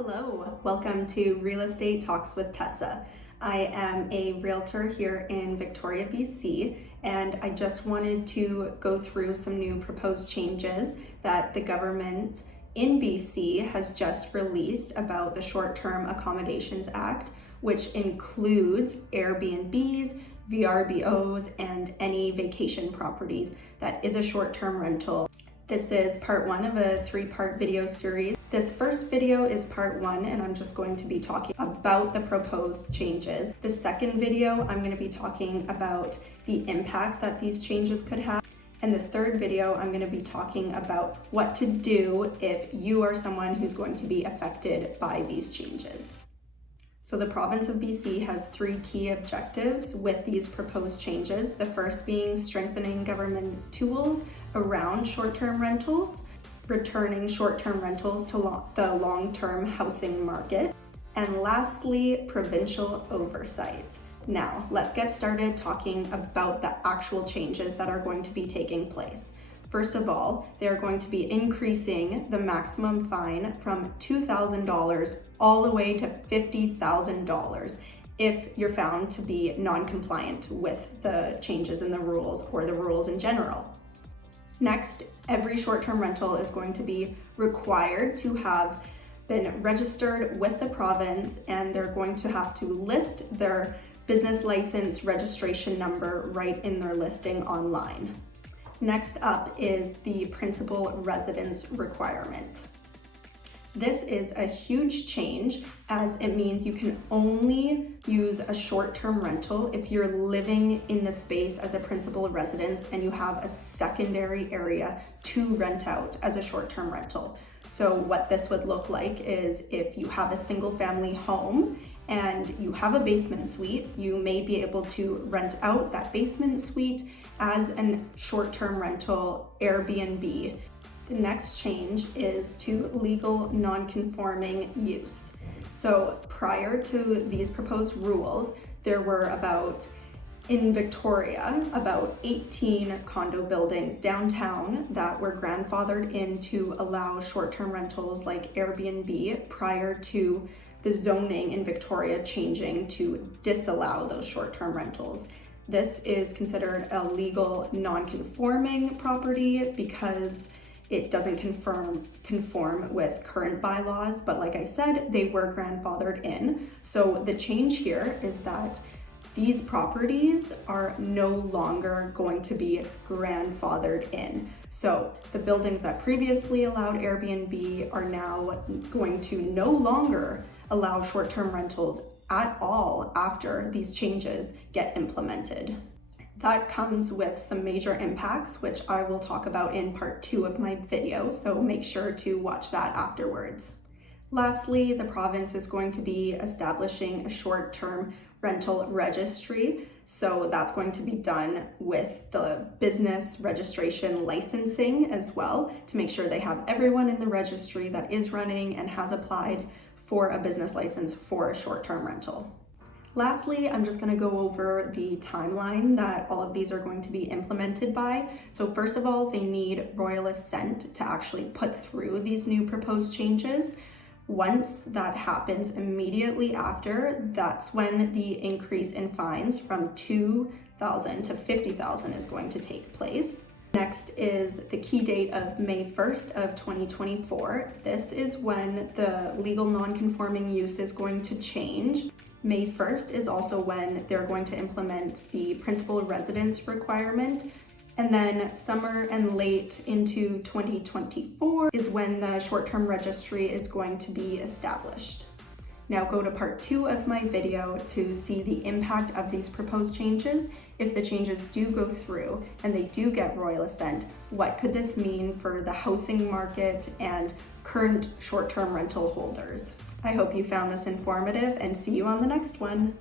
Hello, welcome to Real Estate Talks with Tessa. I am a realtor here in Victoria, BC, and I just wanted to go through some new proposed changes that the government in BC has just released about the Short-Term Accommodations Act, which includes Airbnbs, VRBOs, and any vacation properties that is a short-term rental. This is part one of a three-part video series. This first video is part one, and I'm just going to be talking about the proposed changes. The second video, I'm going to be talking about the impact that these changes could have. And the third video, I'm going to be talking about what to do if you are someone who's going to be affected by these changes. So the province of BC has three key objectives with these proposed changes. The first being strengthening government tools around short-term rentals, returning short-term rentals to the long-term housing market, and lastly, provincial oversight. Now, let's get started talking about the actual changes that are going to be taking place. First of all, they're going to be increasing the maximum fine from $2,000 all the way to $50,000 if you're found to be non-compliant with the changes in the rules or the rules in general. Next, every short-term rental is going to be required to have been registered with the province, and they're going to have to list their business license registration number right in their listing online. Next up is the principal residence requirement. This is a huge change, as it means you can only use a short-term rental if you're living in the space as a principal residence and you have a secondary area to rent out as a short-term rental. So what this would look like is if you have a single-family home and you have a basement suite, you may be able to rent out that basement suite as a short-term rental Airbnb. The next change is to legal non-conforming use. So prior to these proposed rules, there were in Victoria, about 18 condo buildings downtown that were grandfathered in to allow short-term rentals like Airbnb prior to the zoning in Victoria changing to disallow those short-term rentals. This is considered a legal non-conforming property because it doesn't conform with current bylaws, but like I said, they were grandfathered in. So the change here is that these properties are no longer going to be grandfathered in. So the buildings that previously allowed Airbnb are now going to no longer allow short-term rentals at all after these changes get implemented. That comes with some major impacts, which I will talk about in part two of my video, so make sure to watch that afterwards. Lastly, the province is going to be establishing a short-term rental registry. So that's going to be done with the business registration licensing as well, to make sure they have everyone in the registry that is running and has applied for a business license for a short-term rental. Lastly, I'm just going to go over the timeline that all of these are going to be implemented by. So first of all, they need royal assent to actually put through these new proposed changes. Once that happens immediately after, that's when the increase in fines from $2,000 to $50,000 is going to take place. Next is the key date of May 1st of 2024. This is when the legal non-conforming use is going to change. May 1st is also when they're going to implement the principal residence requirement. And then summer and late into 2024 is when the short-term registry is going to be established. Now go to part two of my video to see the impact of these proposed changes. If the changes do go through and they do get royal assent, what could this mean for the housing market and current short-term rental holders? I hope you found this informative and see you on the next one.